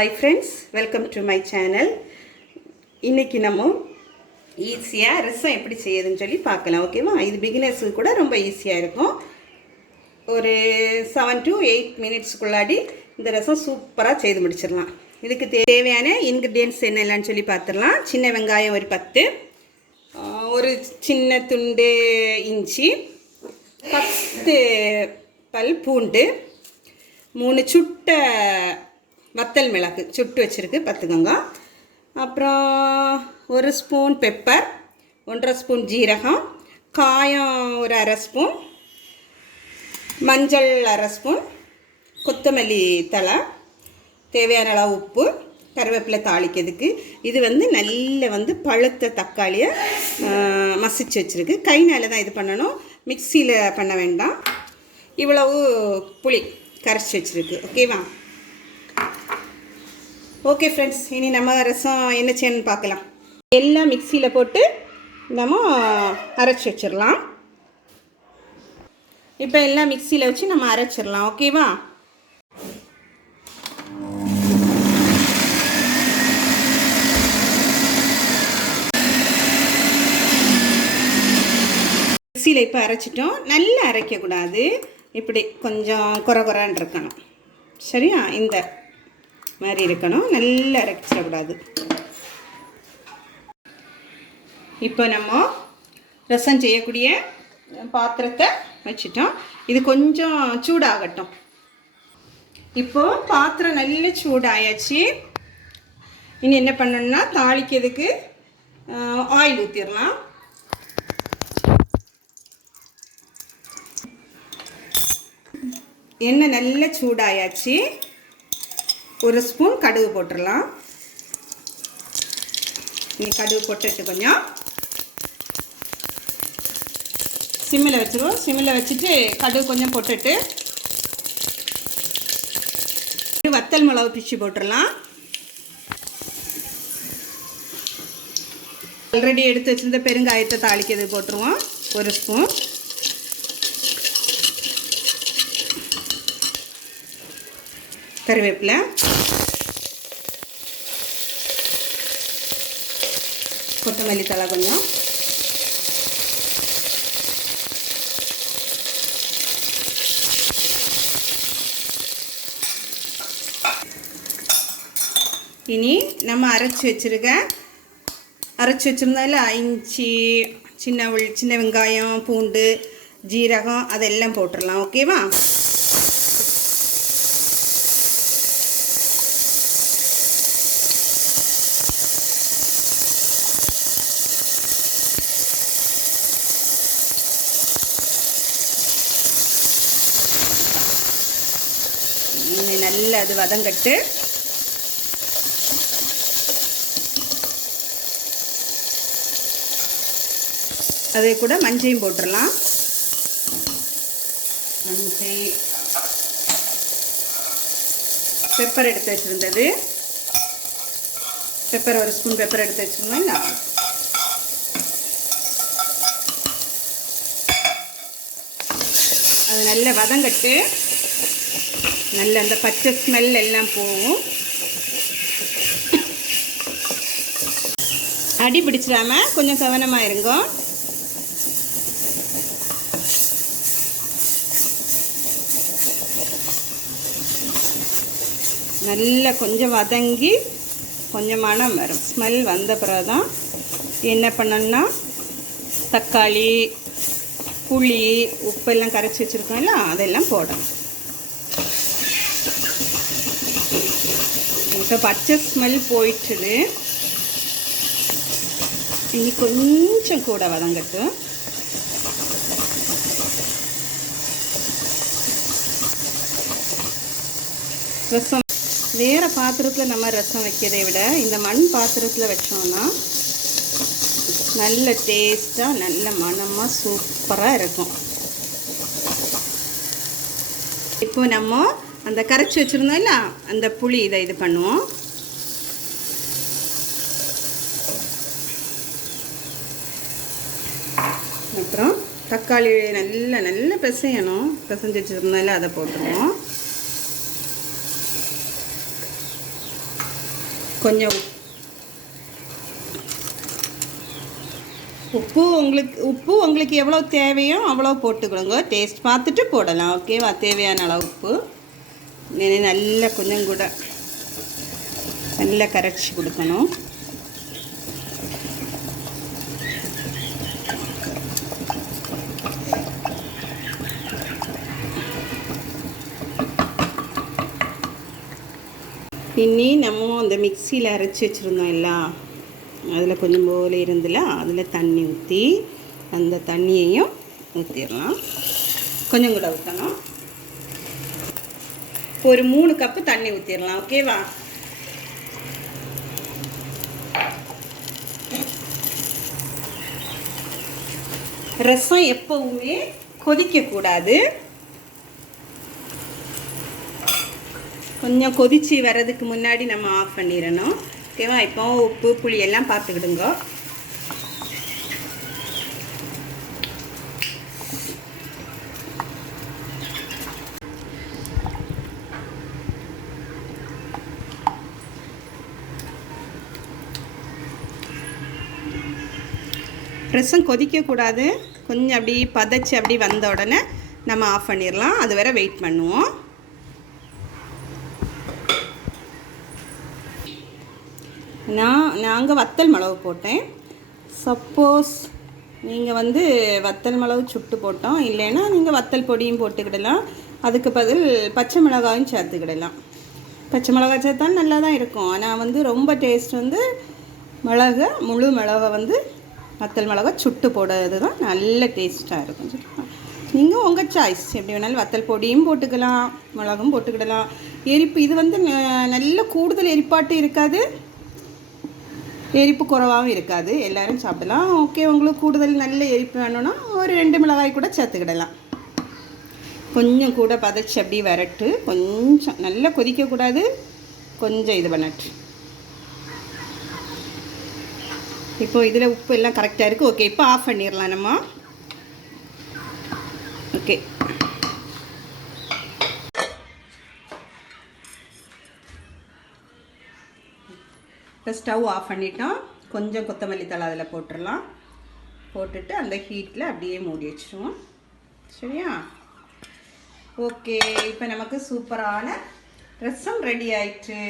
Hi friends, welcome to my channel. இன்னைக்கு நம்ம ஈஸியா ரசம் எப்படி செய்யறதுன்னு சொல்லி பார்க்கலாம். ஓகேவா? இது பிகினர்ஸ்க்கு கூட ரொம்ப ஈஸியா இருக்கும். ஒரு 7 to 8 மினிட்ஸ்க்குள்ளாடி இந்த ரசம் சூப்பரா செய்து முடிச்சிடலாம். இதுக்கு தேவையான இன்கிரிடியன்ட்ஸ் என்னெல்லாம் சொல்லி பார்த்துடலாம். சின்ன வெங்காயம் ஒரு 10, ஒரு சின்ன துண்டு இஞ்சி, 10 பல் பூண்டு, 3 சுட்ட வத்தல் மிளகு சுட்டு வச்சுருக்கு பார்த்துக்கோங்க. அப்புறம் ஒரு ஸ்பூன் பெப்பர், 1.5 ஸ்பூன் ஜீரகம், காயம் ஒரு 1/2 ஸ்பூன், மஞ்சள் 1/2 ஸ்பூன், கொத்தமல்லி தழை, தேவையான அளவு உப்பு, கருவேப்பிலை தாளிக்கிறதுக்கு. இது நல்ல பழுத்த தக்காளியை மசிச்சு வச்சுருக்கு. கைனால் தான் இது பண்ணணும், மிக்சியில் பண்ண வேண்டாம். இவ்வளவு புளி கரைச்சி வச்சுருக்கு. ஓகேவா? ஓகே ஃப்ரெண்ட்ஸ், இனி நம்ம ரசம் என்ன செய்யணும்னு பார்க்கலாம். எல்லாம் மிக்சியில் போட்டு நம்ம அரைச்சி வச்சிடலாம். இப்போ எல்லாம் மிக்சியில் வச்சு நம்ம அரைச்சிடலாம். ஓகேவா? மிக்சியில் இப்போ அரைச்சிட்டோம். நல்லா அரைக்கக்கூடாது, இப்படி கொஞ்சம் குறை இருக்கணும். சரியா? இந்த மாதிரி இருக்கணும், நல்லா அரைச்சிடக்கூடாது. இப்போ நம்ம ரசம் செய்யக்கூடிய பாத்திரத்தை வச்சுட்டோம். இது கொஞ்சம் சூடாகட்டும். இப்போ பாத்திரம் நல்ல சூடாயாச்சு. இனி என்ன பண்ணணும்னா, தாளிக்கிறதுக்கு ஆயில் ஊற்றிடலாம். எண்ணெய் நல்ல சூடாயாச்சு. ஒரு ஸ்பூன் கடுகு போட்டுடலாம். நீ கடுகு போட்டுட்டு கொஞ்சம் சிம்மில் வச்சுருவோம். சிம்மில் வச்சுட்டு கடுகு கொஞ்சம் போட்டுட்டு வத்தல் மிளகு பிச்சு போட்டுடலாம். ஆல்ரெடி எடுத்து வச்சுருந்த பெருங்காயத்தை தாளிக்கிறது போட்டுருவோம், ஒரு ஸ்பூன். கருவேப்பிலை, கொத்தமல்லி தழை கொஞ்சம், இனி நம்ம அரைச்சி வச்சுருந்தால இஞ்சி, சின்ன வெங்காயம், பூண்டு, ஜீரகம் அதெல்லாம் போட்டுடலாம். ஓகேவா? நல்லா அது வதங்கட்டு. அதே கூட மஞ்சளையும் போட்டுடலாம். மஞ்சள், பெப்பர் எடுத்து வச்சுருந்தது, பெப்பர் ஒரு ஸ்பூன் பெப்பர் எடுத்து வச்சுருந்தோம். அது நல்லா வதங்கட்டு. நல்ல அந்த பச்சை ஸ்மெல் எல்லாம் போகும். அடி பிடிச்சிடாம கொஞ்சம் கவனமாக இருங்க. நல்லா கொஞ்சம் வதங்கி கொஞ்சம் மணம் வரும். ஸ்மெல் வந்த பிறகு தான் என்ன பண்ணணும்னா, தக்காளி, புளி, உப்பெல்லாம் கரைச்சி வச்சுருக்கோம்ல, அதெல்லாம் போடணும். இப்போ பச்சை ஸ்மெல் போயிட்டுது. இனி கொஞ்சம் கூட வதங்கட்டும். ரசம் வேறு பாத்திரத்தில் நம்ம ரசம் வைக்கிறதை விட இந்த மண் பாத்திரத்தில் வச்சோம்னா நல்ல டேஸ்ட்டாக, நல்ல மணமாக சூப்பராக இருக்கும். இப்போ நம்ம அந்த கரைச்சி வச்சுருந்தோம் இல்லை, அந்த புளி இதை இது பண்ணுவோம். அப்புறம் தக்காளி நல்ல பிசையணும். பிசைஞ்சு வச்சுருந்தோம் இல்லை, அதை போட்டுருவோம். கொஞ்சம் உப்பு உங்களுக்கு எவ்வளோ தேவையோ அவ்வளோ போட்டுக்கொடுங்க. டேஸ்ட் பார்த்துட்டு போடலாம். ஓகேவா? தேவையான அளவு உப்பு நல்லா கொஞ்சம் கூட நல்லா கரைச்சி கொடுக்கணும். இனி நம்ம அந்த மிக்சியில் அரைச்சி வச்சுருந்தோம் எல்லாம், அதில் கொஞ்சம் போல் இருந்துல அதில் தண்ணி ஊற்றி அந்த தண்ணியையும் ஊற்றிடலாம். கொஞ்சம் கூட ஊற்றணும். ஒரு 3 கப்பு தண்ணி ஊற்றிடலாம். ஓகேவா? ரசம் எப்பவுமே கொதிக்கக்கூடாது. கொஞ்சம் கொதிச்சு வர்றதுக்கு முன்னாடி நம்ம ஆஃப் பண்ணிடணும். ஓகேவா? இப்போ உப்பு புளி எல்லாம் பார்த்துக்கிடுங்க. ரசம் கொதிக்கக்கூடாது. கொஞ்சம் அப்படி பதச்சு அப்படி வந்த உடனே நம்ம ஆஃப் பண்ணிடலாம். அது வரை வெயிட் பண்ணுவோம். நாங்கள் வத்தல் மிளகு போட்டேன். சப்போஸ் நீங்கள் வந்து வத்தல் மிளகு சுட்டு போட்டோம் இல்லைன்னா நீங்கள் வத்தல் பொடியும் போட்டுக்கிடலாம். அதுக்கு பதில் பச்சை மிளகாயும் சேர்த்துக்கிடலாம். பச்சை மிளகாய் சேர்த்தா நல்லா தான் இருக்கும். ஆனால் வந்து ரொம்ப டேஸ்ட் வந்து முழு மிளகை வந்து வத்தல் மிளகா சுட்டு போடுறது தான் நல்ல டேஸ்ட்டாக இருக்கும். நீங்கள் உங்கள் சாய்ஸ் எப்படி வேணாலும் வத்தல் பொடியும் போட்டுக்கலாம், மிளகும் போட்டுக்கிடலாம். எரிப்பு இது வந்து நல்ல கூடுதல் எரிப்பாட்டு இருக்காது, எரிப்பு குறைவாகவும் இருக்காது. எல்லோரும் சாப்பிடலாம். ஓகே, உங்களுக்கு கூடுதல் நல்ல எரிப்பு வேணும்னா ஒரு 2 மிளகாய் கூட சேர்த்துக்கிடலாம். கொஞ்சம் கூட பதச்சு அப்படி வரட்டு. கொஞ்சம் நல்லா கொதிக்கக்கூடாது, கொஞ்சம் இது பண்ணட்டு. இப்போ இதில் உப்பு எல்லாம் கரெக்டாக இருக்குது. ஓகே, இப்போ ஆஃப் பண்ணிடலாம் நம்ம. ஓகே, இப்போ ஸ்டவ் ஆஃப் பண்ணிட்டோம். கொஞ்சம் கொத்தமல்லி தழை அதில் போட்டுடலாம். போட்டுட்டு அந்த ஹீட்டில் அப்படியே மூடி வச்சுருவோம். சரியா? ஓகே, இப்போ நமக்கு சூப்பரான ரசம் ரெடி ஆயிடுச்சு.